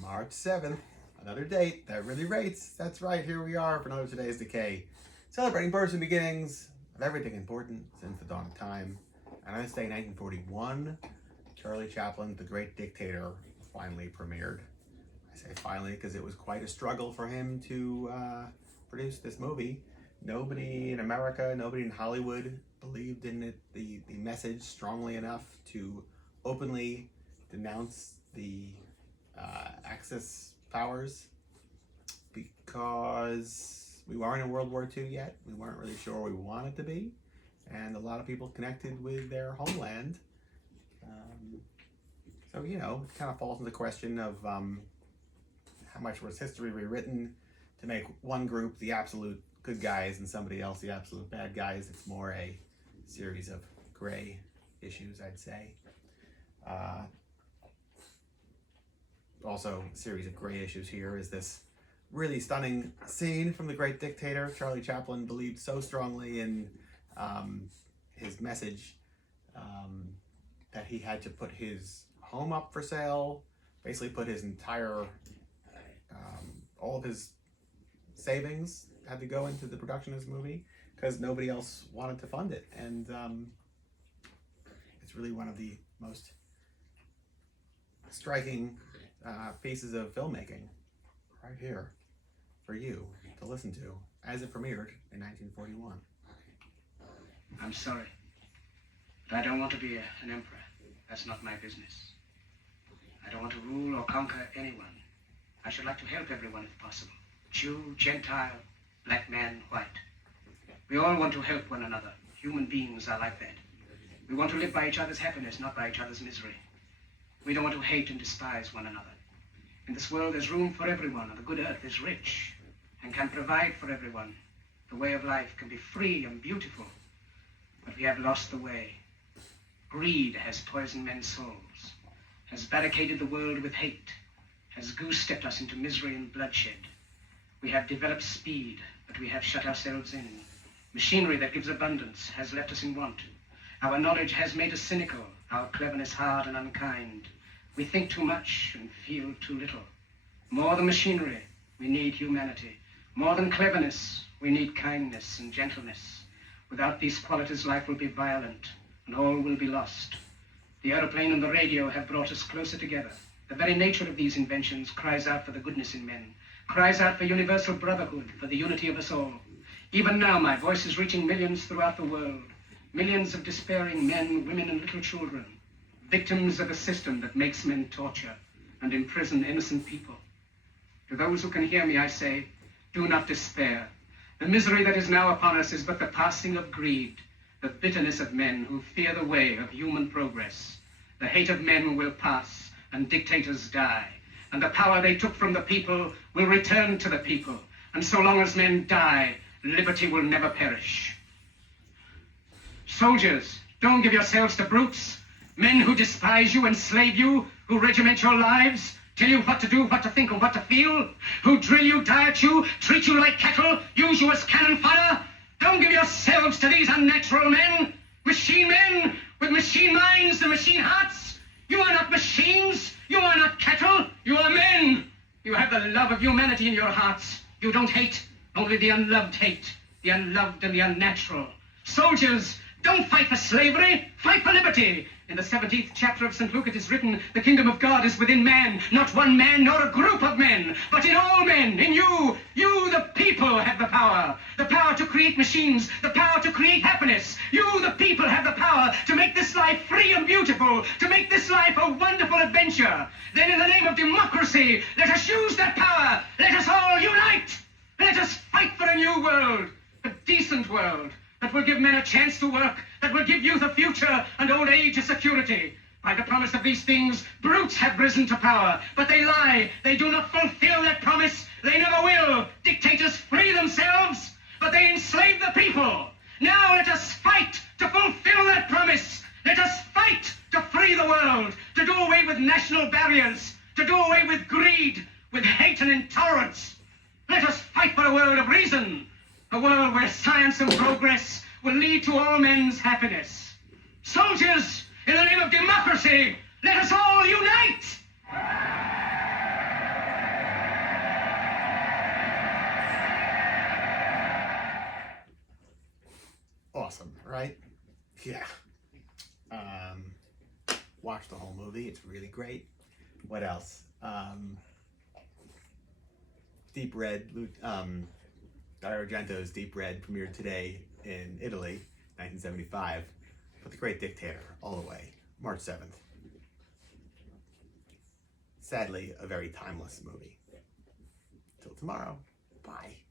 March 7th, another date that really rates. That's right, here we are for another Today's Decay, celebrating births and beginnings of everything important since the dawn of time. And on this day, 1941, Charlie Chaplin's The Great Dictator finally premiered. I say finally because it was quite a struggle for him to produce this movie. Nobody in America, nobody in Hollywood believed in it, the message strongly enough to openly denounce the Axis powers, because we weren't in World War II yet. We weren't really sure we wanted to be, and a lot of people connected with their homeland. So, you know, it kind of falls into the question of how much was history rewritten to make one group the absolute good guys and somebody else the absolute bad guys. It's more a series of gray issues, I'd say. Also, a series of gray issues here is this really stunning scene from The Great Dictator. Charlie Chaplin believed so strongly in his message that he had to put his home up for sale, basically put his entire, all of his savings had to go into the production of this movie because nobody else wanted to fund it. And it's really one of the most striking pieces of filmmaking right here for you to listen to as it premiered in 1941. I'm sorry, but I don't want to be an emperor. That's not my business. I don't want to rule or conquer anyone. I should like to help everyone if possible. Jew, Gentile, black man, white. We all want to help one another. Human beings are like that. We want to live by each other's happiness, not by each other's misery. We don't want to hate and despise one another. In this world, there's room for everyone, and the good earth is rich and can provide for everyone. The way of life can be free and beautiful, but we have lost the way. Greed has poisoned men's souls, has barricaded the world with hate, has goose-stepped us into misery and bloodshed. We have developed speed, but we have shut ourselves in. Machinery that gives abundance has left us in want. Our knowledge has made us cynical, our cleverness hard and unkind. We think too much and feel too little. More than machinery, we need humanity. More than cleverness, we need kindness and gentleness. Without these qualities, life will be violent and all will be lost. The aeroplane and the radio have brought us closer together. The very nature of these inventions cries out for the goodness in men, cries out for universal brotherhood, for the unity of us all. Even now, my voice is reaching millions throughout the world. Millions of despairing men, women, and little children, victims of a system that makes men torture and imprison innocent people. To those who can hear me, I say, do not despair. The misery that is now upon us is but the passing of greed, the bitterness of men who fear the way of human progress. The hate of men will pass and dictators die, and the power they took from the people will return to the people. And so long as men die, liberty will never perish. Soldiers, don't give yourselves to brutes, men who despise you, enslave you, who regiment your lives, tell you what to do, what to think, and what to feel, who drill you, diet you, treat you like cattle, use you as cannon fodder. Don't give yourselves to these unnatural men, machine men with machine minds and machine hearts. You are not machines, you are not cattle, you are men. You have the love of humanity in your hearts. You don't hate, only the unloved hate, the unloved and the unnatural. Soldiers, don't fight for slavery, fight for liberty. In the 17th chapter of St. Luke it is written, the kingdom of God is within man, not one man nor a group of men, but in all men, in you. You, the people, have the power to create machines, the power to create happiness. You, the people, have the power to make this life free and beautiful, to make this life a wonderful adventure. Then in the name of democracy, let us use that power. Let us all unite. Let us fight for a new world, a decent world, that will give men a chance to work, that will give youth a future and old age a security. By the promise of these things, brutes have risen to power, but they lie. They do not fulfill that promise. They never will. Dictators free themselves, but they enslave the people. Now let us fight to fulfill that promise. Let us fight to free the world, to do away with national barriers, to do away with greed, with hate and intolerance. Let us fight for a world of reason, a world where science and progress will lead to all men's happiness. Soldiers, in the name of democracy, let us all unite! awesome, right? Yeah. Watch the whole movie. It's really great. What else? Deep Red. Dario Argento's Deep Red premiered today in Italy, 1975. But The Great Dictator, all the way, March 7th. Sadly, a very timeless movie. Till tomorrow. Bye.